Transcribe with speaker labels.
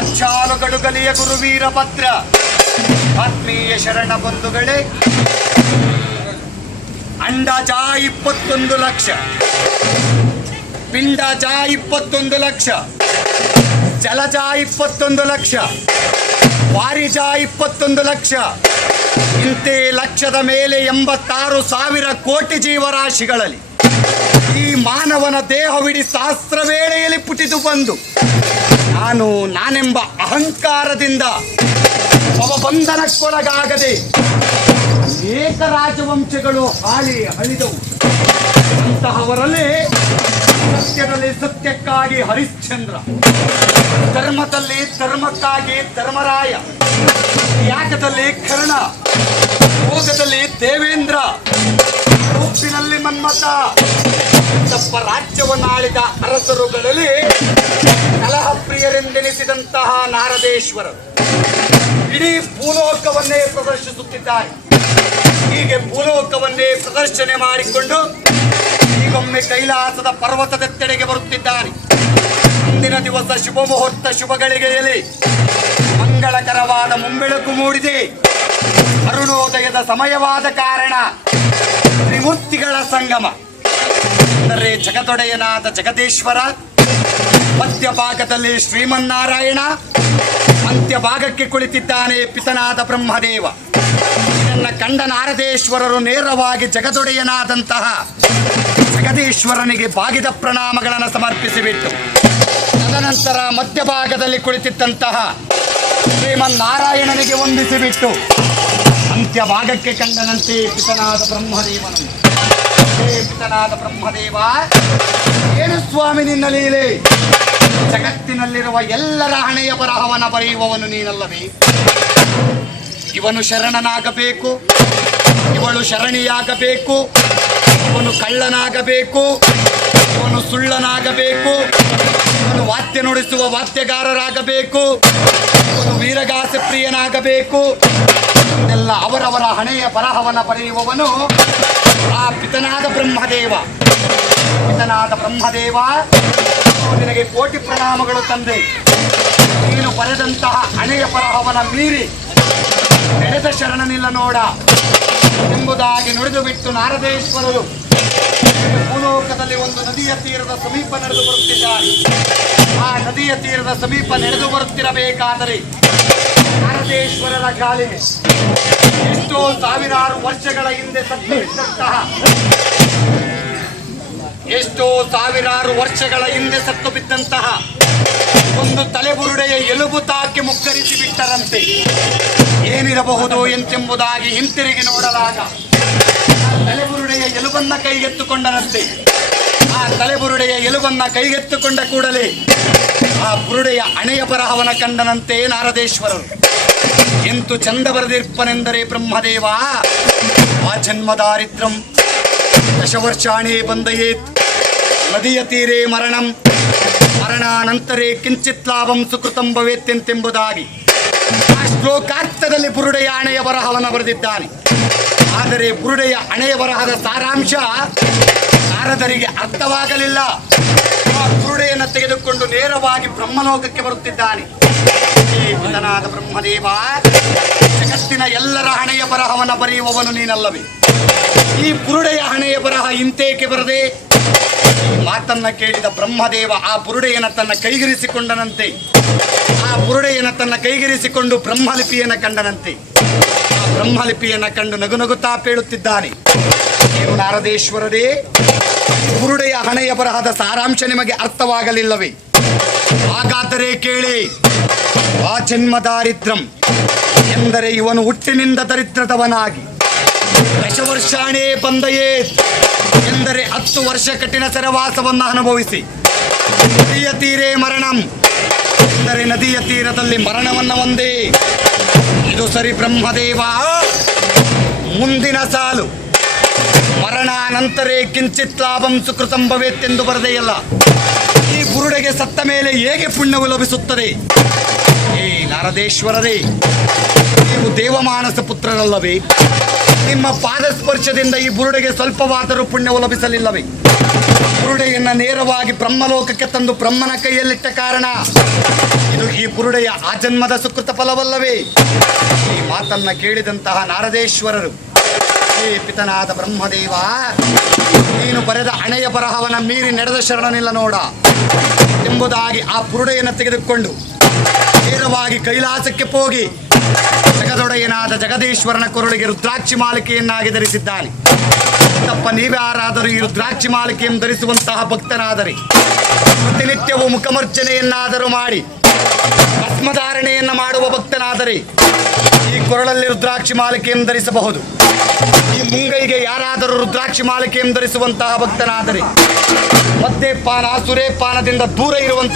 Speaker 1: ಅಚ್ಚಾಲು ಗಡುಗಲಿಯ ಗುರುವೀರ ಭದ್ರ ಆತ್ಮೀಯ ಶರಣ ಬಂಧುಗಳೇ, ಅಂಡಜ ಇಪ್ಪತ್ತೊಂದು ಲಕ್ಷ, ಪಿಂಡಜ ಇಪ್ಪತ್ತೊಂದು ಲಕ್ಷ, ಜಲಜ ಇಪ್ಪತ್ತೊಂದು ಲಕ್ಷ, ವಾರಿಜ ಇಪ್ಪತ್ತೊಂದು ಲಕ್ಷ, ಇಂತೆ ಲಕ್ಷದ ಮೇಲೆ ಎಂಬತ್ತಾರು ಸಾವಿರ ಕೋಟಿ ಜೀವರಾಶಿಗಳಲ್ಲಿ ಈ ಮಾನವನ ದೇಹವಿಡಿ ಸಹಸ್ರ ವೇಳೆಯಲ್ಲಿ ಪುಟಿದು ಬಂದು ನಾನು ನಾನೆಂಬ ಅಹಂಕಾರದಿಂದ ಬಂಧನಕ್ಕೊಳಗಾಗದೆ ಅನೇಕ ರಾಜವಂಶಗಳು ಹಾಳಿ ಹಳಿದವು. ಅಂತಹವರಲ್ಲೇ ಸತ್ಯದಲ್ಲಿ ಸತ್ಯಕ್ಕಾಗಿ ಹರಿಶ್ಚಂದ್ರ, ಧರ್ಮದಲ್ಲಿ ಧರ್ಮಕ್ಕಾಗಿ ಧರ್ಮರಾಯ ಯಾಕದಲ್ಲಿ ಕರ್ಣ ಯೋಗದಲ್ಲಿ ದೇವೇಂದ್ರ, ರೂಪಿನಲ್ಲಿ ಮನ್ಮಥ ತಪ್ಪ ರಾಜ್ಯವನ್ನಾಳಿದ ಅರಸರುಗಳಲ್ಲಿ ಕಲಹ ಪ್ರಿಯರೆಂದೆನಿಸಿದಂತಹ ನಾರದೇಶ್ವರರು ಇಡೀ ಭೂಲೋಕವನ್ನೇ ಪ್ರದರ್ಶಿಸುತ್ತಿದ್ದಾರೆ. ಹೀಗೆ ಭೂಲೋಕವನ್ನೇ ಪ್ರದರ್ಶನೆ ಮಾಡಿಕೊಂಡು ಈಗೊಮ್ಮೆ ಕೈಲಾಸದ ಪರ್ವತದೆತ್ತೆಡೆಗೆ ಬರುತ್ತಿದ್ದಾರೆ. ಮುಂದಿನ ದಿವಸ ಶುಭ ಮುಹೂರ್ತ ಶುಭಗಳಿಗೆಯಲ್ಲಿ ಮಂಗಳಕರವಾದ ಮುಂಬೆಳಕು ಮೂಡಿದೆ. ಅರುಣೋದಯದ ಸಮಯವಾದ ಕಾರಣ ತ್ರಿಮೂರ್ತಿಗಳ ಸಂಗಮ. ಅಂದರೆ ಜಗದೊಡೆಯನಾದ ಜಗದೀಶ್ವರ, ಮಧ್ಯಭಾಗದಲ್ಲಿ ಶ್ರೀಮನ್ನಾರಾಯಣ, ಅಂತ್ಯಭಾಗಕ್ಕೆ ಕುಳಿತಿದ್ದಾನೆ ಪಿತನಾದ ಬ್ರಹ್ಮದೇವ. ಇದನ್ನ ಕಂಡ ನಾರದೇಶ್ವರರು ನೇರವಾಗಿ ಜಗದೊಡೆಯನಾದಂತಹ ಜಗದೀಶ್ವರನಿಗೆ ಬಾಗಿದ ಪ್ರಣಾಮಗಳನ್ನು ಸಮರ್ಪಿಸಿಬಿಟ್ಟು, ತದನಂತರ ಮಧ್ಯಭಾಗದಲ್ಲಿ ಕುಳಿತಿದ್ದಂತಹ ಶ್ರೀಮನ್ನಾರಾಯಣನಿಗೆ ವಂದಿಸಿಬಿಟ್ಟು, ಅಂತ್ಯಭಾಗಕ್ಕೆ ಕಂಡನಂತೆ ಪಿತನಾದ ಬ್ರಹ್ಮದೇವನನ್ನು. ಪಿತನಾದ ಬ್ರಹ್ಮದೇವ, ಏನು ಸ್ವಾಮಿ ನಿನ್ನ ಲೀಲೆ? ಜಗತ್ತಿನಲ್ಲಿರುವ ಎಲ್ಲರ ಹಣೆಯ ಬರಹವನ ಬರೆಯುವವನು ನೀನಲ್ಲವೇ? ಇವನು ಶರಣನಾಗಬೇಕು, ಇವಳು ಶರಣಿಯಾಗಬೇಕು, ಇವನು ಕಳ್ಳನಾಗಬೇಕು, ಇವನು ಸುಳ್ಳನಾಗಬೇಕು, ಇವನು ವಾದ್ಯ ನುಡಿಸುವ ವಾದ್ಯಗಾರರಾಗಬೇಕು, ಇವನು ವೀರಗಾಸ ಪ್ರಿಯನಾಗಬೇಕು ಎಲ್ಲ ಅವರವರ ಹಣೆಯ ಬರಹವನ ಬರೆಯುವವನು ಆ ಪಿತನಾದ ಬ್ರಹ್ಮದೇವ. ಪಿತನಾದ ಬ್ರಹ್ಮದೇವ, ನಿನಗೆ ಕೋಟಿ ಪ್ರಣಾಮಗಳು ತಂದೆ. ನೀನು ಬರೆದಂತಹ ಹಣೆಯ ಪರಹವನ ಮೀರಿ ನಡೆದ ಶರಣನಿಲ್ಲ ನೋಡ. ಎಂಬುದಾಗಿ ನುಡಿದು ಬಿಟ್ಟು ನಾರದೇಶ್ವರರು ಭೂಲೋಕದಲ್ಲಿ ಒಂದು ನದಿಯ ತೀರದ ಸಮೀಪ ನಡೆದು ಬರುತ್ತಿದ್ದಾರೆ. ಆ ನದಿಯ ತೀರದ ಸಮೀಪ ನಡೆದು ಬರುತ್ತಿರಬೇಕಾದರೆ ನಾರದೇಶ್ವರರ ಕಾಲೆ. ಎಷ್ಟೋ ಸಾವಿರಾರು ವರ್ಷಗಳ ಹಿಂದೆ ಸತ್ತು ಬಿದ್ದಂತಹ ಎಷ್ಟೋ ಸಾವಿರಾರು ವರ್ಷಗಳ ಹಿಂದೆ ಸತ್ತು ಬಿದ್ದಂತಹ, ಒಂದು ತಲೆಬುರುಡೆಯ ಎಲುಬು ತಾಕಿ ಮುಕ್ಕರಿಸಿ ಬಿಟ್ಟರಂತೆ. ಏನಿರಬಹುದು ಎಂತೆಂಬುದಾಗಿ ಹಿಂತಿರುಗಿ ನೋಡಲಾಗ ತಲೆಬುರುಡೆಯ ಎಲುಬನ್ನ ಕೈಗೆತ್ತುಕೊಂಡನಂತೆ ಆ ತಲೆಬುರುಡೆಯ ಎಲುಬನ್ನ ಕೈಗೆತ್ತುಕೊಂಡ ಕೂಡಲೇ ಆ ಬುರುಡೆಯ ಹಣೆಯ ಬರಹವನ ಕಂಡನಂತೆ ನಾರದೇಶ್ವರರು. ಎಂತು ಚಂದ ಬರೆದಿರ್ಪನೆಂದರೆ ಬ್ರಹ್ಮದೇವ. ಆ ಜನ್ಮದಾರಿದ್ರಂ ದಶವರ್ಷಾಣಿ ಬಂದಯೇತ್. ನದಿಯ ತೀರೆ ಮರಣಂ. ಮರಣಾನಂತರೇ ಕಿಂಚಿತ್ ಲಾಭಂ ಸುಕೃತಂ ಭವೇತ್ತೆಂತೆಂಬುದಾಗಿ ಆ ಶ್ಲೋಕಾರ್ಥದಲ್ಲಿ ಬುರುಡೆಯ ಹಣೆಯ ಬರಹವನ್ನು ಬರೆದಿದ್ದಾನೆ. ಆದರೆ ಬುರುಡೆಯ ಹಣೆಯ ಬರಹದ ಸಾರಾಂಶ ನಾರದರಿಗೆ ಅರ್ಥವಾಗಲಿಲ್ಲ. ಆ ಬುರುಡೆಯನ್ನು ತೆಗೆದುಕೊಂಡು ನೇರವಾಗಿ ಬ್ರಹ್ಮಲೋಕಕ್ಕೆ ಬರುತ್ತಿದ್ದಾನೆ. ಪಿತನಾದ ಬ್ರಹ್ಮದೇವ, ಜಗತ್ತಿನ ಎಲ್ಲರ ಹಣೆಯ ಬರಹವನ್ನು ಬರೆಯುವವನು ನೀನಲ್ಲವೇ. ಈ ಬುರುಡೆಯ ಹಣೆಯ ಬರಹ ಇಂತೇಕೆ ಬರದೆ? ಮಾತನ್ನ ಕೇಳಿದ ಬ್ರಹ್ಮದೇವ ಆ ಬುರುಡೆಯನ್ನು ತನ್ನ ಕೈಗಿರಿಸಿಕೊಂಡನಂತೆ. ಆ ಬುರುಡೆಯನ್ನು ತನ್ನ ಕೈಗಿರಿಸಿಕೊಂಡು ಬ್ರಹ್ಮಲಿಪಿಯನ್ನು ಕಂಡನಂತೆ. ಆ ಬ್ರಹ್ಮಲಿಪಿಯನ್ನು ಕಂಡು ನಗು ನಗುತ್ತಾ ಪೇಳುತ್ತಿದ್ದಾನೆ. ಏನು ನಾರದೇಶ್ವರರೇ ಬುರುಡೆಯ ಹಣೆಯ ಬರಹದ ಸಾರಾಂಶ ನಿಮಗೆ ಅರ್ಥವಾಗಲಿಲ್ಲವೇ? ಹಾಗಾದರೆ ಕೇಳಿ ಆ ಜನ್ಮ ದಾರಿದ್ರಂ ಎಂದರೆ ಇವನು ಹುಟ್ಟಿನಿಂದ ದರಿದ್ರದವನಾಗಿ. ದಶವರ್ಷಾಣೇ ಬಂದಯೇ ಎಂದರೆ ಹತ್ತು ವರ್ಷ ಕಠಿಣ ಸರವಾಸವನ್ನು ಅನುಭವಿಸಿ. ನದಿಯ ತೀರೇ ಮರಣಂ ಎಂದರೆ ನದಿಯ ತೀರದಲ್ಲಿ ಮರಣವನ್ನು ಒಂದೇ ಇದು ಸರಿ ಬ್ರಹ್ಮದೇವ. ಮುಂದಿನ ಸಾಲು. ಮರಣಾನಂತರೇ ಕಿಂಚಿತ್ ಲಾಭಂ ಸುಕೃತಂ ಬರದೆಯಲ್ಲ. ಈ ಬುರುಡೆಗೆ ಸತ್ತ ಮೇಲೆ ಹೇಗೆ ಪುಣ್ಯವು ಲಭಿಸುತ್ತದೆ? ಏ ನಾರದೇಶ್ವರರೇ ನೀವು ದೇವಮಾನಸ ಪುತ್ರರಲ್ಲವೇ? ನಿಮ್ಮ ಪಾದಸ್ಪರ್ಶದಿಂದ ಈ ಬುರುಡೆಗೆ ಸ್ವಲ್ಪವಾದರೂ ಪುಣ್ಯವು ಲಭಿಸಲಿಲ್ಲವೇ? ಬುರುಡೆಯನ್ನು ನೇರವಾಗಿ ಬ್ರಹ್ಮಲೋಕಕ್ಕೆ ತಂದು ಬ್ರಹ್ಮನ ಕೈಯಲ್ಲಿಟ್ಟ ಕಾರಣ? ಇದು ಈ ಬುರುಡೆಯ ಆಜನ್ಮದ ಸುಕೃತ ಫಲವಲ್ಲವೇ? ಈ ಮಾತನ್ನ ಕೇಳಿದಂತಹ ನಾರದೇಶ್ವರರು, ಹೇ ಪಿತನಾದ ಬ್ರಹ್ಮದೇವ, ನೀನು ಬರೆದ ಹಣೆಯ ಬರಹವನ್ನು ಮೀರಿ ನಡೆದ ಶರಣನಿಲ್ಲ ನೋಡ. ಎಂಬುದಾಗಿ ಆ ಬುರುಡೆಯನ್ನು ತೆಗೆದುಕೊಂಡು ನೇರವಾಗಿ ಕೈಲಾಸಕ್ಕೆ ಹೋಗಿ ಜಗದೊಡೆಯನಾದ ಜಗದೀಶ್ವರನ ಕೊರಳಿಗೆ ರುದ್ರಾಕ್ಷಿ ಮಾಲಿಕೆಯನ್ನಾಗಿ ಧರಿಸಿದ್ದಾನೆ. ತಪ್ಪ ನೀವ್ಯಾರಾದರೂ ಈ ರುದ್ರಾಕ್ಷಿ ಮಾಲಿಕೆಯನ್ನು ಧರಿಸುವಂತಹ ಭಕ್ತನಾದರೆ ಪ್ರತಿನಿತ್ಯವೂ ಮುಖಮರ್ಜನೆಯನ್ನಾದರೂ ಮಾಡಿ, ಭಸ್ಮಧಾರಣೆಯನ್ನು ಮಾಡುವ ಭಕ್ತನಾದರೆ ಈ ಕೊರಳಲ್ಲಿ ರುದ್ರಾಕ್ಷಿ ಮಾಲಿಕೆಯನ್ನು ಧರಿಸಬಹುದು. ಈ ಮುಂಗೈಗೆ ಯಾರಾದರೂ ರುದ್ರಾಕ್ಷಿ ಮಾಲಿಕೆಯನ್ನು ಧರಿಸುವಂತಹ ಭಕ್ತನಾದರೆ ಮದ್ಯಪಾನ ಸುರೇಪಾನದಿಂದ ದೂರ ಇರುವಂತಹ